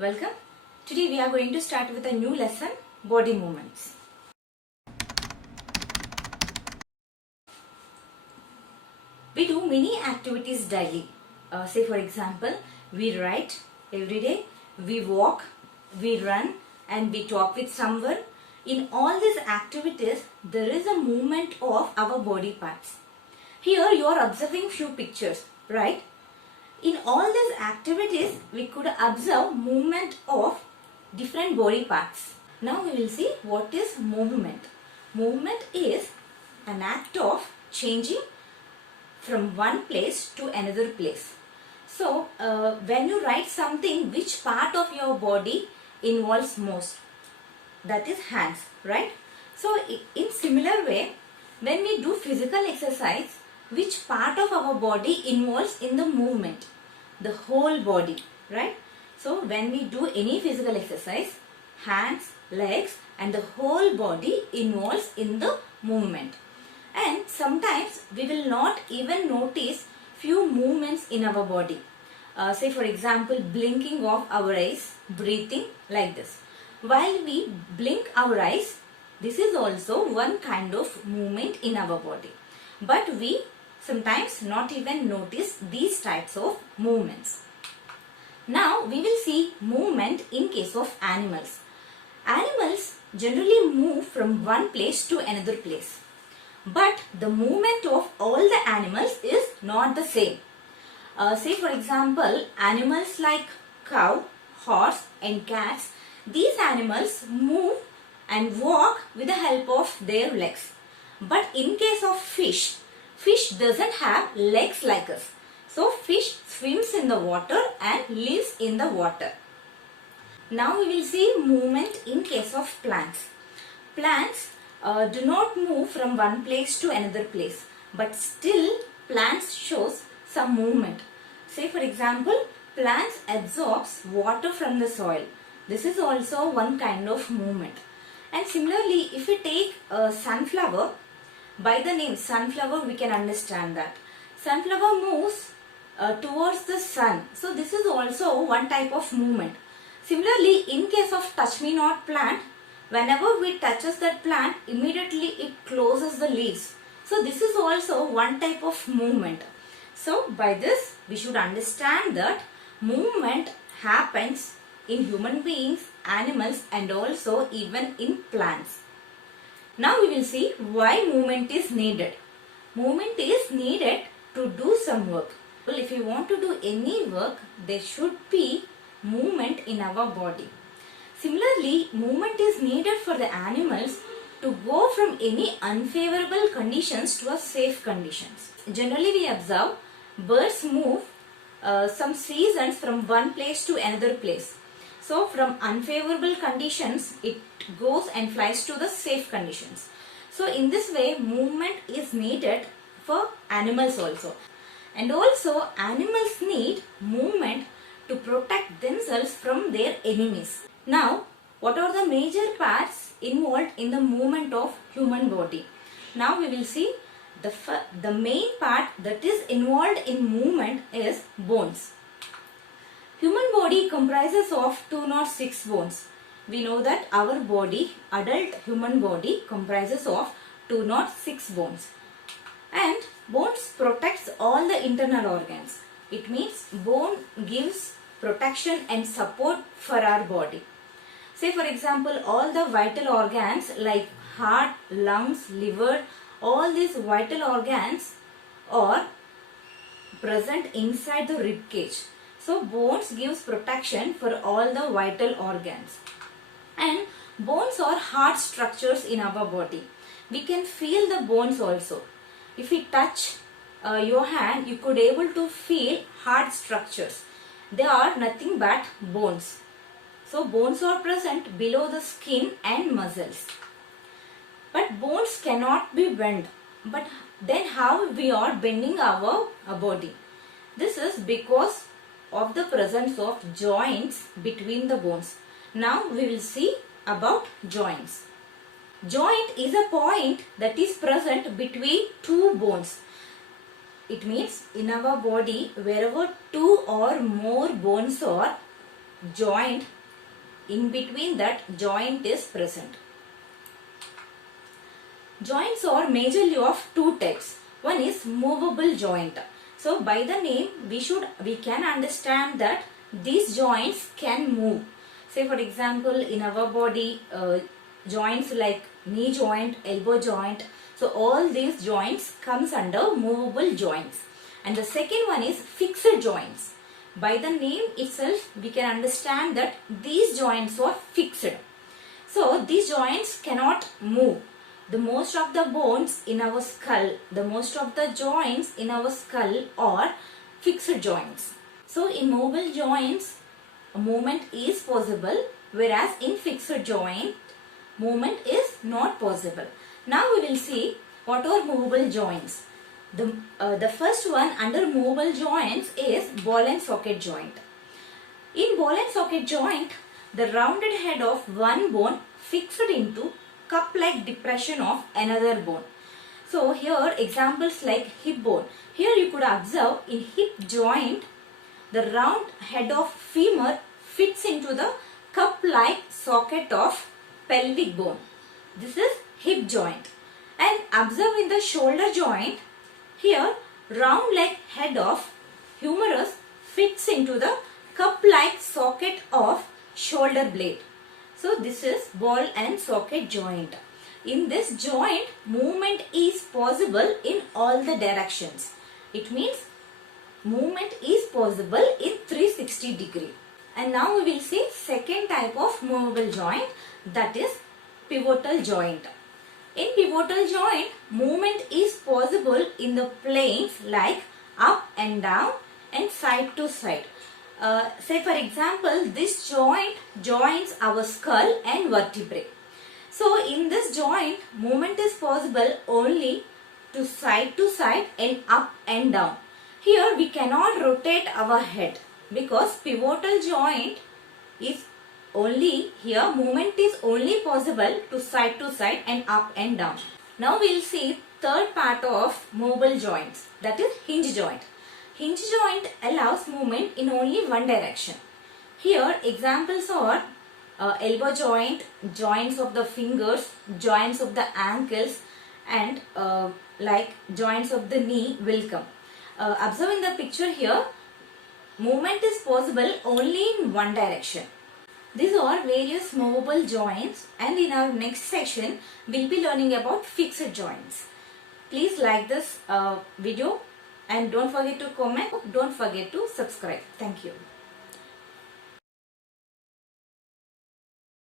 Welcome. Today we are going to start with a new lesson, body movements. We do many activities daily. Say for example, we write every day, we walk, we run and we talk with someone. In all these activities, there is a movement of our body parts. Here you are observing few pictures, right? In all these activities, we could observe movement of different body parts. Now we will see what is movement. Movement is an act of changing from one place to another place. So when you write something, which part of your body involves most? That is hands, right? So in similar way, when we do physical exercise, which part of our body involves in the movement? The whole body, right? So when we do any physical exercise, hands, legs and the whole body involves in the movement. And sometimes we will not even notice few movements in our body. Say for example, blinking of our eyes, breathing like this. While we blink our eyes, this is also one kind of movement in our body. But we sometimes not even notice these types of movements. Now we will see movement in case of animals. Animals generally move from one place to another place. But the movement of all the animals is not the same. Say for example, animals like cow, horse and cats, these animals move and walk with the help of their legs. But in case of fish, fish doesn't have legs like us. So fish swims in the water and lives in the water. Now we will see movement in case of plants. Plants do not move from one place to another place, but still plants shows some movement. Say for example, plants absorbs water from the soil. This is also one kind of movement. And similarly, if we take a sunflower, by the name sunflower we can understand that sunflower moves towards the sun. So this is also one type of movement. Similarly, in case of touch me not plant, whenever we touches that plant, immediately it closes the leaves. So this is also one type of movement. So by this we should understand that movement happens in human beings, animals and also even in plants. Now we will see why movement is needed. Movement is needed to do some work. Well, if you want to do any work, there should be movement in our body. Similarly, movement is needed for the animals to go from any unfavorable conditions to a safe conditions. Generally, we observe birds move some seasons from one place to another place. So from unfavorable conditions, it goes and flies to the safe conditions. So in this way, movement is needed for animals also. And also animals need movement to protect themselves from their enemies. Now, what are the major parts involved in the movement of human body? Now we will see the main part that is involved in movement is bones. Human body comprises of 206 bones. We know that our body, adult human body, comprises of 206 bones. And bones protects all the internal organs. It means bone gives protection and support for our body. Say for example, all the vital organs like heart, lungs, liver, all these vital organs are present inside the rib cage. So bones gives protection for all the vital organs. And bones are hard structures in our body. We can feel the bones also. If we touch your hand, you could able to feel hard structures. They are nothing but bones. So bones are present below the skin and muscles. But bones cannot be bent. But then how we are bending our body? This is because of the presence of joints between the bones. Now we will see about joints. Joint is a point that is present between two bones. It means in our body, wherever two or more bones are, joint, in between that joint is present. Joints are majorly of two types. One is movable joint. So by the name we can understand that these joints can move. Say for example, in our body, joints like knee joint, elbow joint. So all these joints comes under movable joints. And the second one is fixed joints. By the name itself we can understand that these joints are fixed. So these joints cannot move. The most of the bones in our skull, the most of the joints in our skull are fixed joints. So in mobile joints, movement is possible, whereas in fixed joint, movement is not possible. Now we will see what are movable joints. The first one under movable joints is ball and socket joint. In ball and socket joint, the rounded head of one bone fixed into cup-like depression of another bone. So here examples like hip bone. Here you could observe in hip joint, the round head of femur fits into the cup-like socket of pelvic bone. This is hip joint. And observe in the shoulder joint, here round like head of humerus fits into the cup-like socket of shoulder blade. So this is ball and socket joint. In this joint, movement is possible in all the directions. It means movement is possible in 360 degree. And now we will see second type of movable joint, that is pivotal joint. In pivotal joint, movement is possible in the planes like up and down and side to side. Say for example, this joint joins our skull and vertebrae. So in this joint, movement is possible only to side and up and down. Here we cannot rotate our head because pivotal joint is only here, movement is only possible to side and up and down. Now we will see third part of mobile joints, that is hinge joint. Hinge joint allows movement in only one direction. Here examples are elbow joint, joints of the fingers, joints of the ankles, and like joints of the knee will come. Observe in the picture here, movement is possible only in one direction. These are various movable joints, and in our next section we will be learning about fixed joints. Please like this video and don't forget to comment, don't forget to subscribe. Thank you.